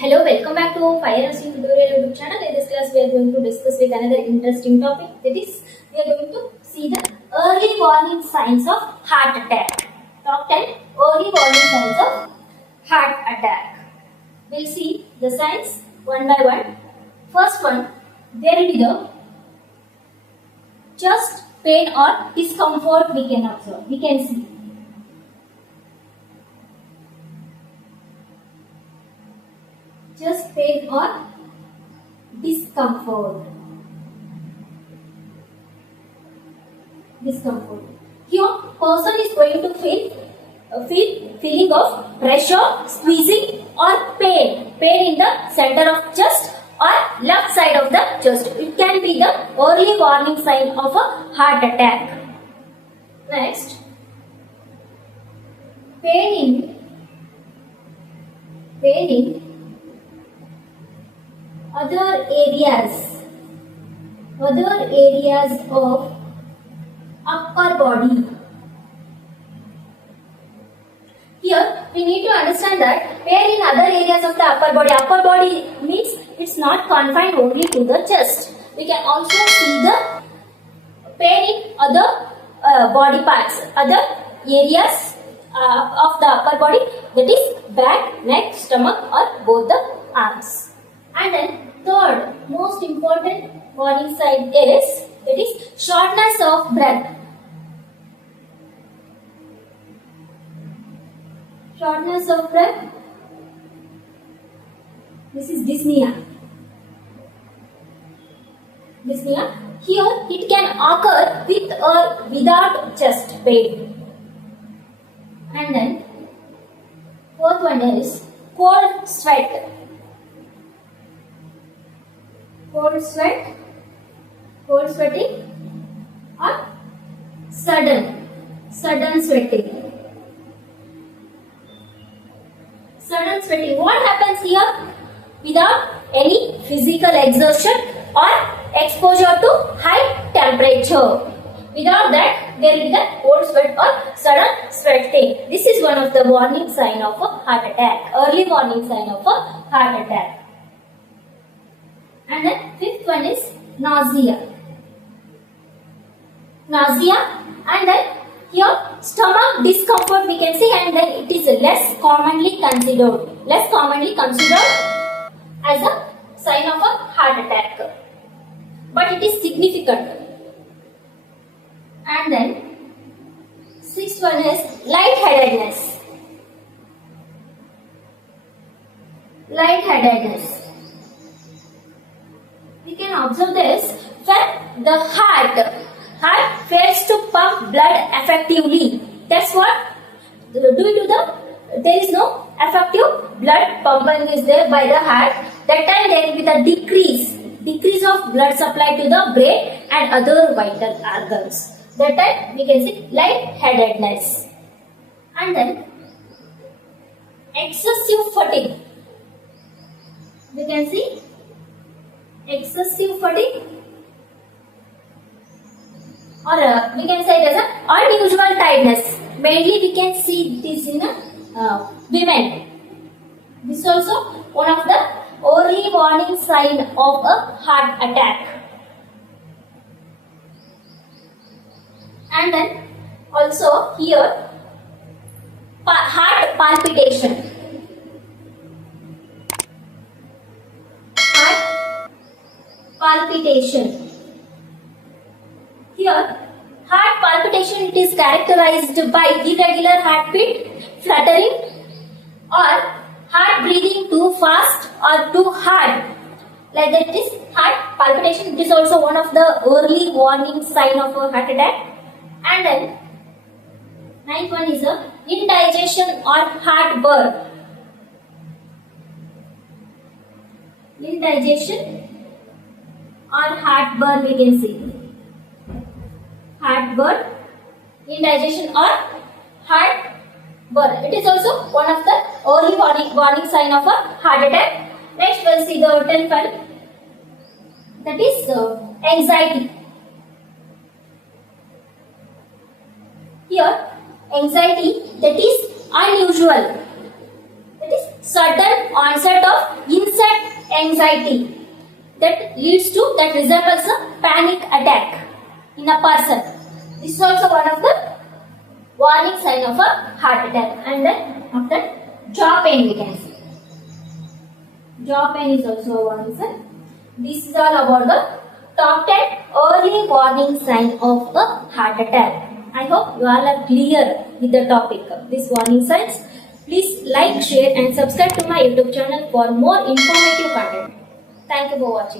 Hello, welcome back to Fire Nursing Tutorial YouTube channel. In this class, we are going to discuss with another interesting topic. That is, we are going to see the early warning signs of heart attack. Top 10 early warning signs of heart attack. We'll see the signs one by one. First one, there will be the chest pain or discomfort we can observe. We can see. Chest pain or discomfort. Here, person is going to feel feeling of pressure, squeezing, or pain. Pain in the center of chest or left side of the chest. It can be the early warning sign of a heart attack. Next, pain in other areas of upper body. Here we need to understand that pain in other areas of the upper body. Upper body means it's not confined only to the chest. We can also see the pain in other body parts, other areas of the upper body, that is back, neck, stomach, or both the arms. And then third most important warning sign is shortness of breath. Shortness of breath. This is dyspnea. Here it can occur with or without chest pain. And then fourth one is cold sweat. Cold sweating or sudden sweating. Sudden sweating. What happens here? Without any physical exertion or exposure to high temperature. Without that, there will be the cold sweat or sudden sweating. This is one of the warning sign of a heart attack. Early warning sign of a heart attack. And then fifth one is nausea. And then here stomach discomfort we can see, and then it is less commonly considered as a sign of a heart attack, but it is significant. And then sixth one is lightheadedness. We can observe this when the heart fails to pump blood effectively. That's what due to there is no effective blood pumping is there by the heart. That time there will be the decrease of blood supply to the brain and other vital organs. That time we can see lightheadedness. And then excessive fatigue. We can see excessive fatigue, or we can say it as an unusual tiredness. Mainly we can see this in women. This is also one of the early warning sign of a heart attack. And then also here heart palpitation. Here, heart palpitation, it is characterized by irregular heartbeat, fluttering, or heart breathing too fast or too hard. Like that is heart palpitation. It is also one of the early warning sign of a heart attack. And then ninth one is a indigestion or heartburn. Indigestion or heartburn we can see. Heartburn, indigestion or heartburn. It is also one of the early warning sign of a heart attack. Next we will see the 10th one, that is anxiety. Here anxiety that is unusual, that is sudden onset of anxiety that resembles a panic attack in a person. This is also one of the warning sign of a heart attack. And then after jaw pain we can see. Jaw pain is also a warning sign. This is all about the top 10 early warning sign of a heart attack. I hope you all are clear with the topic of these warning signs. Please like, share and subscribe to my YouTube channel for more informative content. Thank you for watching.